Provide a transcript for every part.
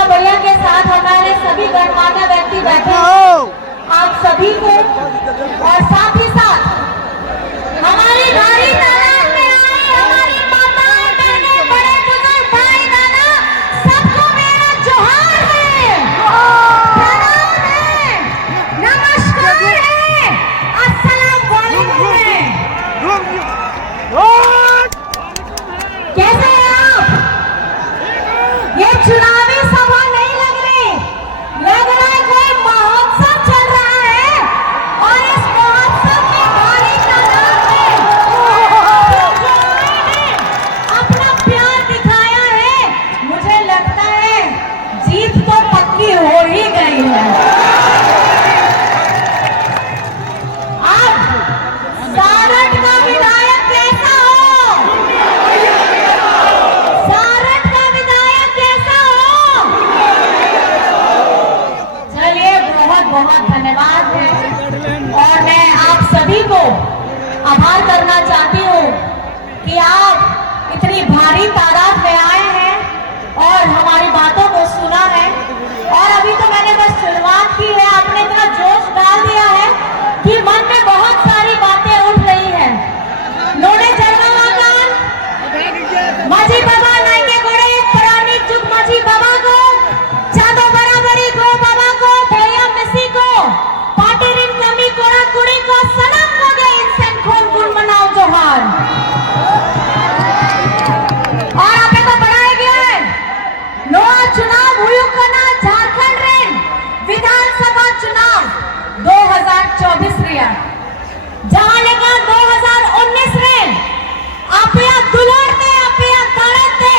मुन्ना भैया के साथ हमारे सभी गणमान्य व्यक्ति बैठे हैं, आप सभी को और साथ ही साथ हमारी भारी तादाद में आई हमारी माताएं, बहनें, बड़े बुजुर्ग, भाई, बहना, सबको मेरा जोहार है, प्रणाम है, नमस्कार है, अस्सलाम वालेकुम है। कैसे हैं आप? ये चुनावी सभा नहीं लग रही, लग रहा है कोई महोत्सव चल रहा है और इस महोत्सव में भारी तादाद में अपना प्यार दिखाया है। मुझे लगता है जीत तो पक्की हो ही गई है। अब सारठ का विधायक कैसा हो, सारठ का विधायक कैसा हो? चलिए, बहुत बहुत धन्यवाद है और मैं आप सभी को आभार करना चाहती हूँ कि आप इतनी भारी तादाद में आए हैं और हमारी बातों को सुना है। और अभी तो मैंने बस शुरुआत की है, आपने इतना जोश डाल दिया है कि मन में बहुत सारी बातें उठ रही हैं। नोड़े जरगावाकान माझी बाबा नाइके गोड़े पुरानी चुक माझी बाबा को चादो बराबरी को बाबा को भैया मिसी को पार्टी रिन कमी कोड़ा कुड़ी को सनम को गए इंसान खोल गुण मनाओ जोहार। और आपे को बढ़ाया गया है नोआ चुनाव हुई करना झारखंड रेन विधानसभा चुनाव 2024 रिया जहां का 2019 रेन आपया दुलड़ते आपया ताड़ते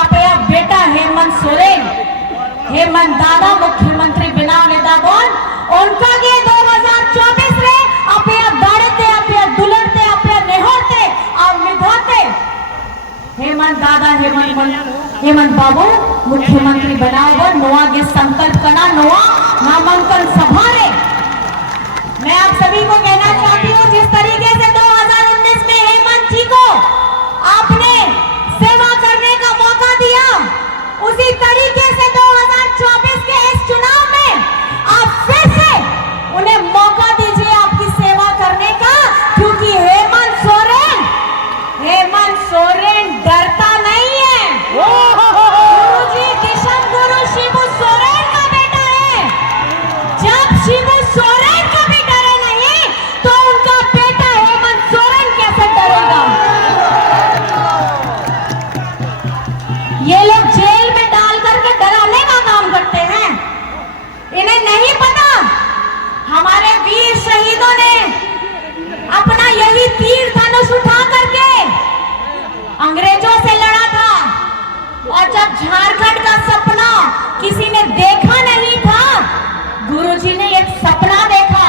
आपया बेटा हेमंत सोरेन हेमंत दादा मुख्यमंत्री बिना नेता बोल उनका ये 2024 रे आपया दाड़ते आपया दुलड़ते आपया नेहोते और निभाते हेमंत दादा हेमंत बाबू मुख्यमंत्री बनाओ नोआ के संकल्प करना नोआ नामांकन सभा रे। मैं आप सभी को कहना चाहती हूँ जिस तरीके से 2019 में हेमंत जी को आपने सेवा करने का मौका दिया, उसी तरीके से 2024 के इस चुनाव में आप फिर से उन्हें मौका दीजिए आपकी सेवा करने का, क्योंकि हेमंत सोरेन डरता नहीं है। गुरुजी दिशम गुरु शिबू सोरेन का बेटा है। जब शिबू सोरेन का भी डरे नहीं तो उनका बेटा हेमंत सोरेन कैसे डरेगा? ये लोग जेल में डाल करके डराने का काम करते हैं। इन्हें नहीं पता हमारे वीर शहीदों ने अपना यही तीर धनुष उठा करके अंग्रेजों से लड़ा था और जब झारखंड का सपना किसी ने देखा नहीं था, गुरुजी ने एक सपना देखा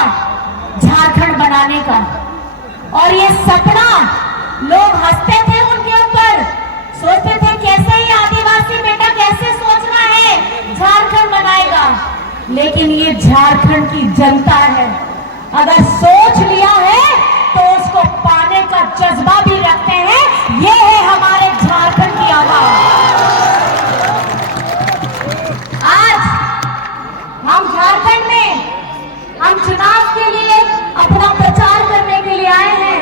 झारखंड बनाने का और ये सपना लोग हंसते थे उनके ऊपर, सोचते थे कैसे ये आदिवासी बेटा कैसे सोच रहा है झारखंड बनाएगा। लेकिन ये झारखंड की जनता है, अगर सोच लिया है तो उसको पाने का जज्बा भी रखते हैं। ये है हमारे झारखंड की आवाज। आज हम झारखंड में हम चुनाव के लिए अपना प्रचार करने के लिए आए हैं,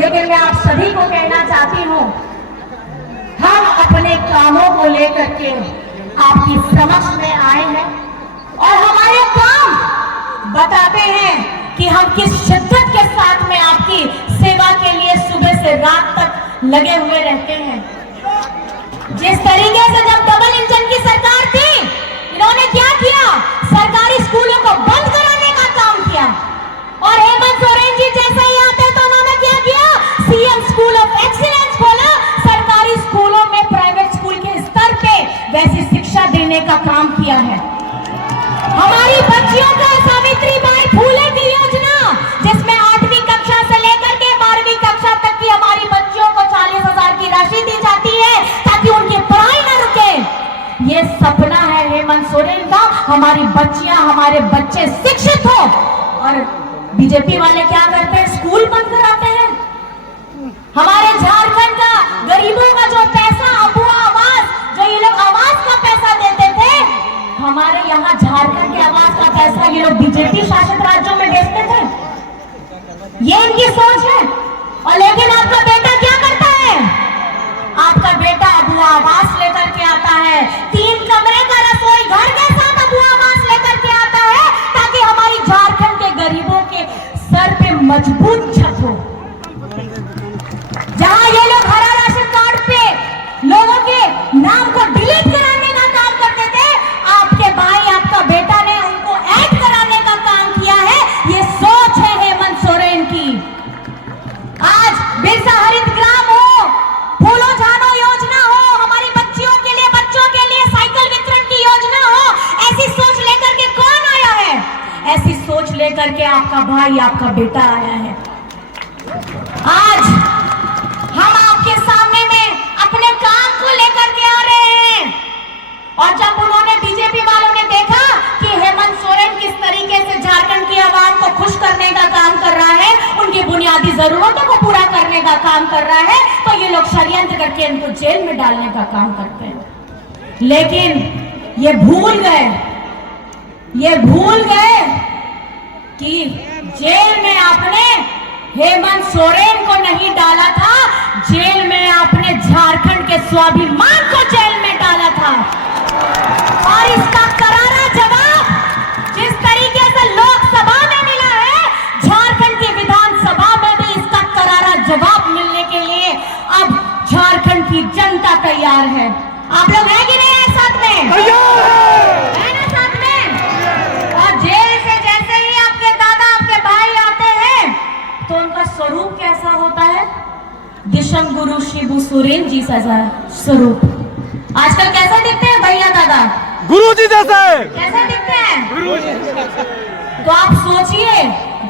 लेकिन मैं आप सभी को कहना चाहती हूँ हम अपने कामों को लेकर के आपकी समक्ष में आए हैं और हमारे काम बताते हैं कि हम किस शिद्दत के साथ में आपकी सेवा के लिए सुबह से रात तक लगे हुए रहते हैं। जिस तरीके से जब डबल इंजन की सरकार थी, इन्होंने क्या किया? सरकारी स्कूलों को बंद कराने का काम किया और हेमंत सोरेन जी जैसे ही आते तो उन्होंने क्या किया? सीएम स्कूल ऑफ एक्सीलेंस खोला, सरकारी स्कूलों में प्राइवेट स्कूल के स्तर पे वैसी शिक्षा देने का काम किया है। हमारी बच्चियों को सावित्रीबाई फूले की योजना जिसमें 8वीं कक्षा से लेकर के 12वीं कक्षा तक की हमारी बच्चियों को 40,000 की राशि दी जाती है ताकि उनकी पढ़ाई न रुके। ये सपना है हेमंत सोरेन का, हमारी बच्चियां हमारे बच्चे शिक्षित हो। और बीजेपी वाले क्या करते हैं? स्कूल बंद कराते हैं। हमारे झारखंड का गरीबों का जो पैसा अबुआ आवास जो ये लोग आवास का पैसा देते थे हमारे यहाँ झारखंड के आवाज का पैसा ये लोग बीजेपी शासित राज्यों में बेचते थे। ये इनकी सोच है। और लेकिन आपका बेटा क्या करता है? आपका बेटा अबू आवास लेकर के आता है, 3 कमरे का रसोई घर के साथ अबू आवास लेकर के आता है, ताकि हमारी झारखंड के गरीबों के सर पे मजबूत छत हो। जहां ये लोग हरा राशन कार्ड पे लोगों के नाम को डिलीट कराने का काम करते थे, आपके भाई आपका बेटा ने उनको ऐड कराने का काम किया है। ये सोच है हेमंत सोरेन की। आज बिरसा हरित ग्राम हो, फूलो झानो योजना हो, हमारी बच्चियों के लिए बच्चों के लिए साइकिल वितरण की योजना हो, ऐसी सोच लेकर के कौन आया है? ऐसी सोच लेकर के आपका भाई आपका बेटा आया है। आज हम आपके सामने में अपने काम को लेकर के आ रहे हैं। और जब उन्होंने बीजेपी वालों ने देखा कि हेमंत सोरेन किस तरीके से झारखंड की आवाम को खुश करने का काम कर रहा है, उनकी बुनियादी जरूरतों को पूरा करने का काम कर रहा है, तो ये लोग षड्यंत्र करके इनको जेल में डालने का काम करते हैं। लेकिन ये भूल गए कि जेल में आपने हेमंत सोरेन को नहीं डाला था, जेल में आपने झारखंड के स्वाभिमान को जेल में डाला था। और इसका करारा जवाब जिस तरीके से लोकसभा में मिला है, झारखंड की विधानसभा में भी इसका करारा जवाब मिलने के लिए अब झारखंड की जनता तैयार है। आप लोग हैं कि नहीं है साथ में? है ना साथ में? और जेल से जैसे ही आपके दादा आपके भाई आते हैं तो उनका स्वरूप कैसा होता है? दिशम गुरु शिबू सोरेन जी सा स्वरूप। आजकल कैसे दिखते हैं भैया दादा? गुरु जी जैसे। कैसे दिखते हैं? गुरु जी। तो आप सोचिए,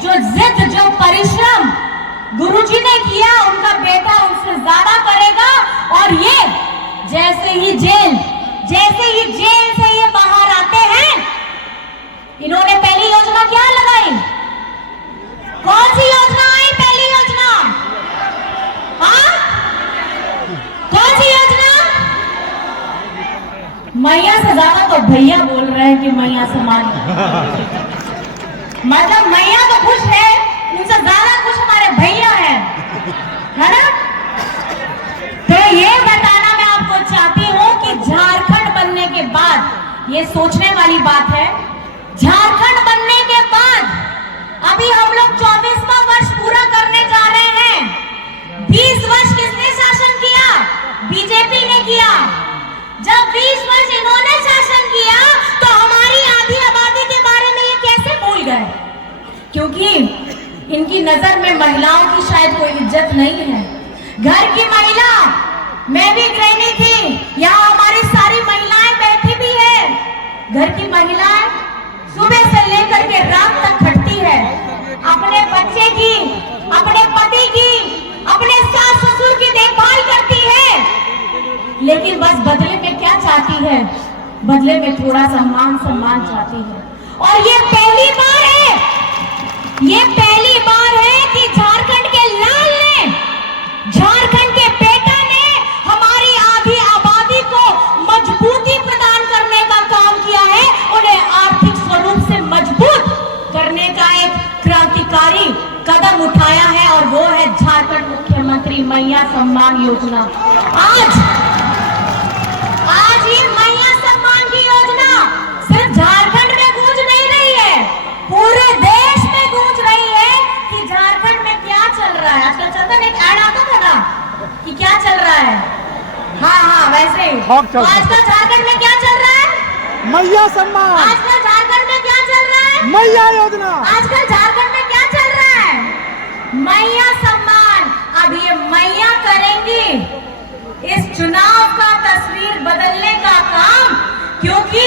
जो जिद जो परिश्रम गुरु जी ने किया, उनका बेटा उनसे ज्यादा करेगा। और ये जैसे ही जेल से ये बाहर आते हैं, इन्होंने पहली योजना क्या लगाई? कौन सी योजना आई? पहली योजना, हाँ, कौन सी योजना? मैया से ज्यादा तो भैया बोल रहे हैं कि मैया समान। मतलब मैया तो खुश है, उनसे ज्यादा खुश हमारे भैया है ना? तो ये बताना मैं आपको चाहती हूँ कि झारखंड बनने के बाद, ये सोचने वाली बात है, झारखंड बनने के बाद अभी हम लोग 24वां वर्ष पूरा करने जा रहे हैं। 20 वर्ष किसने शासन किया? बीजेपी ने किया। जब 20 वर्ष इन्होंने शासन किया तो हमारी आधी आबादी के बारे में ये कैसे भूल गए? क्योंकि इनकी नजर में महिलाओं की शायद कोई इज्जत नहीं है। घर की महिला, मैं भी गृहिणी थी, यहाँ हमारी सारी महिलाएं बैठी भी है। घर की महिलाएं सुबह से लेकर के रात तक खटती है, अपने बच्चे की, अपने पति की, अपने सास ससुर की देखभाल करती है। लेकिन बस बदले में क्या चाहती है? बदले में थोड़ा सा मान सम्मान चाहती है। और ये पहली बार है कि झारखंड के लाल ने, झारखंड के बेटा ने हमारी आधी आबादी को मजबूती प्रदान करने का काम किया है, उन्हें आर्थिक स्वरूप से मजबूत करने का एक क्रांतिकारी कदम उठाया है, और वो है झारखंड मुख्यमंत्री मैया सम्मान योजना। आज ये मैया सम्मान की योजना सिर्फ झारखंड में गूंज नहीं रही है, पूरे देश में गूंज रही है कि झारखंड में क्या चल रहा है। आजकल चलता है, एक ऐड आता था ना कि क्या चल रहा है। हाँ, वैसे ही तो आजकल झारखंड में क्या चल रहा है? मैया सम्मान। आजकल झारखंड में क्या चल रहा है? मैया योजना। आजकल झारखंड में क्या चल रहा है? मैया सम्मान। अब ये मैया करेंगी इस चुनाव का तस्वीर बदलने का काम, क्योंकि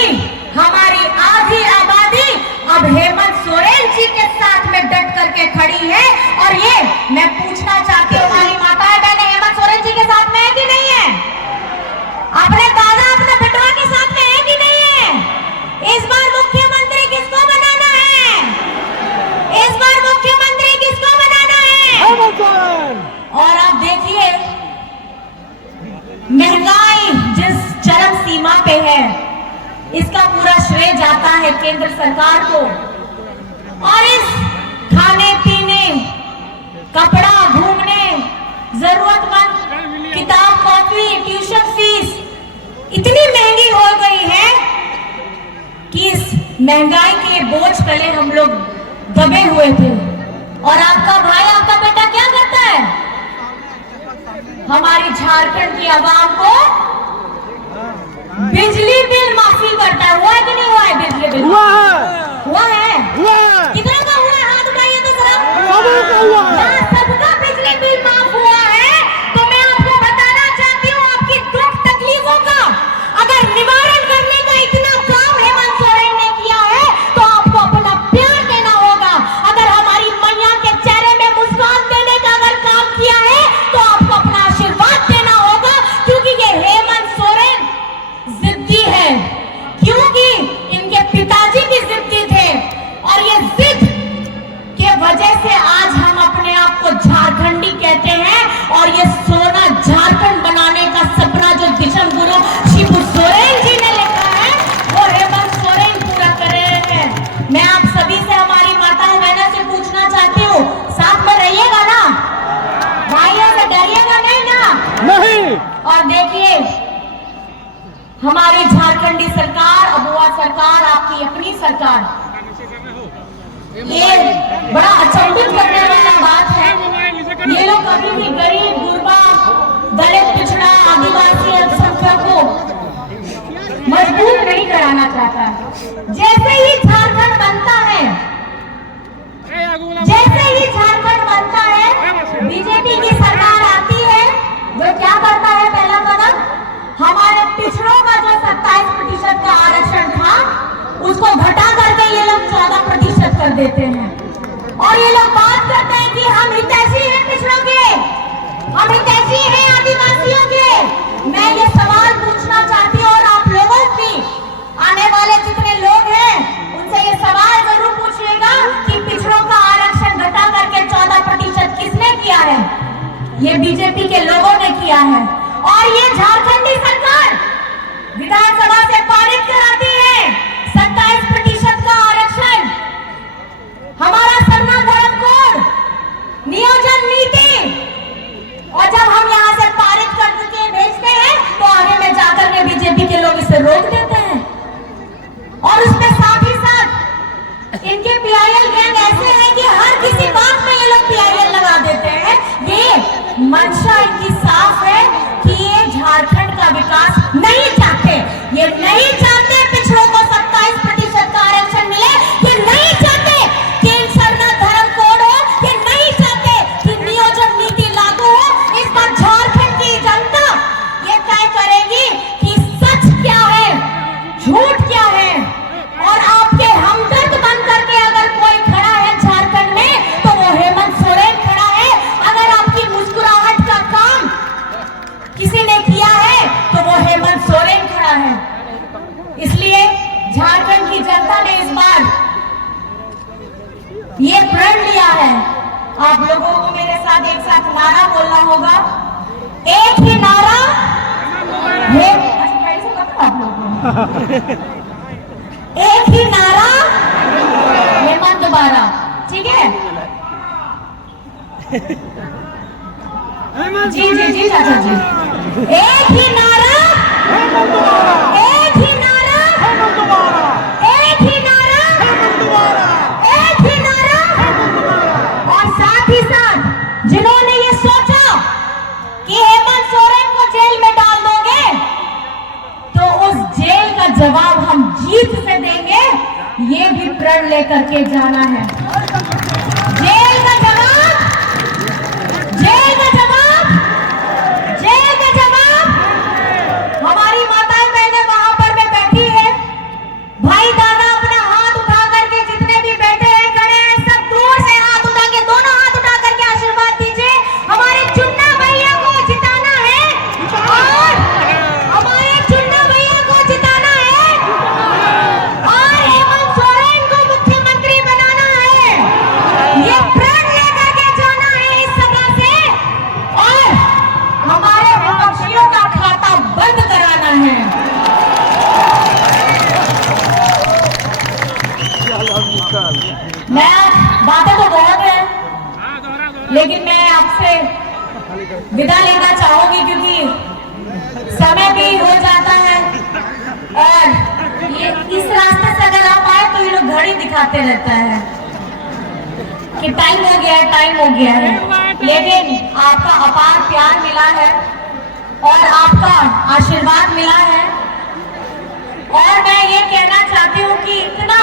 हमारी आधी आबादी अब हेमंत सोरेन जी के साथ में डट करके खड़ी है। और ये मैं पूछना चाहती हूँ, हमारी माताएं बहनें हेमंत सोरेन जी के साथ में है कि नहीं है? अपने दादा अपने बेटवा के साथ में है कि नहीं है? इस बार मुख्यमंत्री किसको बनाना है? इस बार मुख्यमंत्री किसको बनाना है? और आप देखिए, महंगाई जिस चरम सीमा पे है, इसका पूरा श्रेय और इस खाने पीने, कपड़ा, घूमने, जरूरतमंद किताब, कॉपी, ट्यूशन फीस इतनी महंगी हो गई है कि इस महंगाई के बोझ तले हम लोग दबे हुए थे। और आपका भाई, आपका बेटा क्या करता है? हमारी झारखंड की आवाम को बिजली बिल माफी करता है। हुआ है कि नहीं हुआ है बिजली बिल? हुआ है, हुआ है। हुआ है, कितना का हुआ है? हाथ उठाइए तो जरा। सबका हुआ है। हाँ, सबका बिजली बिल माफ हुआ है। तो मैं आपको बताना चाहती हूँ, आपकी दुख तकलीफों का अगर निवारण करने का इतना काम हेमंत सोरेन ने किया है तो आपको अपना प्यार देना होगा। अगर हमारी मैया के चेहरे में मुस्कान देने का अगर काम किया है तो आपको अपना आशीर्वाद देना होगा, क्योंकि ये हेमंत सोरेन जिद्दी है, क्योंकि इनके पिताजी भी जिद्दी थे और ये जिद के वजह से आज हम अपने आप को झारखंडी कहते हैं। और ये सोना झारखंड बनाने का सपना जो दिशम गुरु शिबू सोरेन जी ने लिखा है वो हेमंत सोरेन पूरा कर रहे हैं। मैं आप सभी से, हमारी माताओं बहनों से पूछना चाहती हूँ, साथ में रहिएगा ना? भाइयों से डरिएगा नहीं ना? नहीं। और देखिए, हमारी झारखंडी सरकार, अबुआ सरकार, आपकी अपनी सरकार, ये बड़ा अचंभित करने वाला बात है। ये लोग कभी भी गरीब, गुरबा, दलित, पिछड़ा, आदिवासी, अल्पसंख्यक को मजबूर नहीं कराना चाहता। जैसे ही झारखंड बनता है, जैसे ही झारखंड बनता है, बीजेपी की सरकार आती है, जो क्या करता है? पहला कदम, हमारे पिछड़ों का जो 27% का आरक्षण था उसको घटा करके ये लोग 14% कर देते हैं। और ये लोग बात करते हैं कि हम हितैषी हैं पिछड़ों के, हम हितैषी हैं आदिवासियों के। मैं ये सवाल पूछना चाहती हूँ, और आप लोगों की, आने वाले जितने लोग हैं उनसे ये सवाल जरूर पूछिएगा कि पिछड़ों का आरक्षण घटा करके 14% किसने किया है? ये बीजेपी के लोगों ने किया है। और ये झारखंडी सरकार विधानसभा से पारित कराती है 27% का आरक्षण। हमारा सरना धर्म कोड, नियोजन नीति, और जब हम यहाँ से पारित करके भेजते हैं तो आगे में जाकर के बीजेपी के लोग इसे रोक देते हैं। और उसमें साथ ही साथ इनके पीआईएल गैंग ऐसे हैं कि हर किसी बात में ये लोग पीआईएल लगा देते हैं। ये मंशा इनकी साफ है कि ये झारखंड का विकास नहीं चाहते। ये नहीं चाहते पिछड़ों को 27% का आरक्षण मिले। ये नहीं चाहते कि इन सरना धर्म कोड हो। ये नहीं चाहते कि नियोजन नीति लागू हो। इस बार झारखंड की जनता ये तय करेगी कि सच क्या है, झूठ क्या है। और आपके हमदर्द बन करके अगर कोई खड़ा है झारखंड में तो वो हेमंत सोरेन खड़ा है। अगर आपकी मुस्कुराहट का काम किसी ने किया है तो वो हेमंत सोरेन खड़ा है। इसलिए झारखंड की जनता ने इस बार ये प्रण लिया है। आप लोगों को मेरे साथ एक साथ नारा बोलना होगा, एक ही नारा। आप लोगों एक ही नारा, हेमंत दोबारा, ठीक है? जी जी जी चाचा जी, एक ही नारा, एक ही नारा, एक ही नारा, एक ही नारा। और साथ ही साथ जिन्होंने ये सोचा कि हेमंत सोरेन को जेल में डाल दोगे तो उस जेल का जवाब हम जीत से देंगे, ये भी प्रण लेकर के जाना है। जेल का जवाब, जेल का जवाब, जेल का जवाब। हमारी माताएं बहनें वहां पर में बैठी है, भाई दादा अपना हाथ उठा करके, जितने भी बैठे हैं खड़े हैं, सब दूर से हाथ उठा के, दोनों हाथ उठा करके आशीर्वाद दीजिए। हमारे चुन्ना भैया को जिताना है और हमारे चुन्ना भैया को जिताना है और हेमंत सोरेन को मुख्यमंत्री बनाना है। ये मैं बातें तो बहुत है, लेकिन मैं आपसे विदा लेना चाहूंगी क्योंकि समय भी हो जाता है और ये इस रास्ते से अगर आप आए तो ये लोग घड़ी दिखाते रहता है कि टाइम हो गया है, टाइम हो गया है, लेकिन आपका अपार प्यार मिला है और आपका आशीर्वाद मिला है। और मैं ये कहना चाहती हूँ कि इतना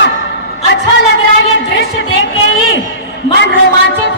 अच्छा लग रहा है, ये दृश्य देख के ही मन रोमांचित